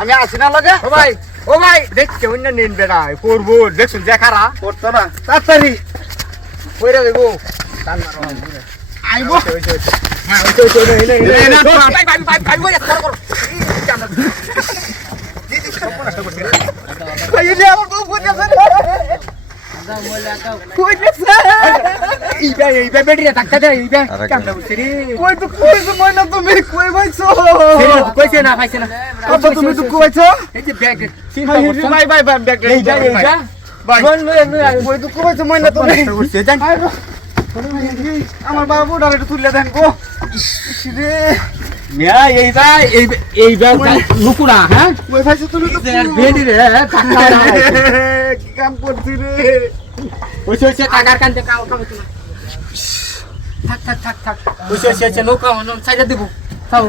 আমি আসি না লগে ও ভাই দেখছে অন্য নিন বেড়া করবো দেখছুন দেখারা করতো না তাড়াতাড়ি কইরা দেবো আইবো হ্যাঁ আমার বাবু ডালে তুলে দেন গো লুকুরা হ্যাঁ তুমি তো বেডি রে কি কাম করছি রে ওইসে টাকার কান্দে কাও কাম থাক ওইসে নৌকা সাইডে দিব তাও